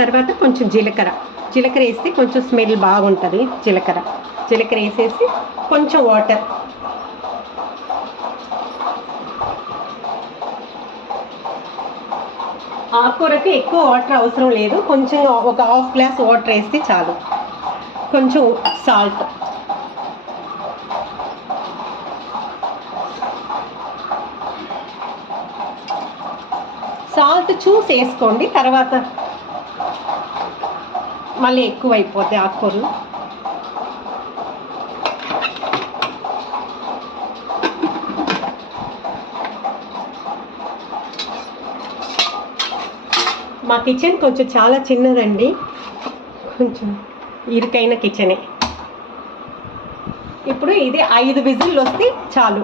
తర్వాత కొంచెం జీలకర్ర వేస్తే కొంచెం స్మెల్ బాగుంటుంది. జీలకర్ర వేసేసి కొంచెం వాటర్, ఆకుకూరకి ఎక్కువ వాటర్ అవసరం లేదు, కొంచెం ఒక హాఫ్ గ్లాస్ వాటర్ వేస్తే చాలు. కొంచెం సాల్ట్ చూసి వేసుకోండి, తర్వాత మళ్ళీ ఎక్కువ అయిపోద్ది ఆకుకూరలు. మా కిచెన్ కొంచెం చాలా చిన్నదండి, కొంచెం ఇరుకైన కిచెనే. ఇప్పుడు ఇది 5 విజిల్లు వస్తే చాలు.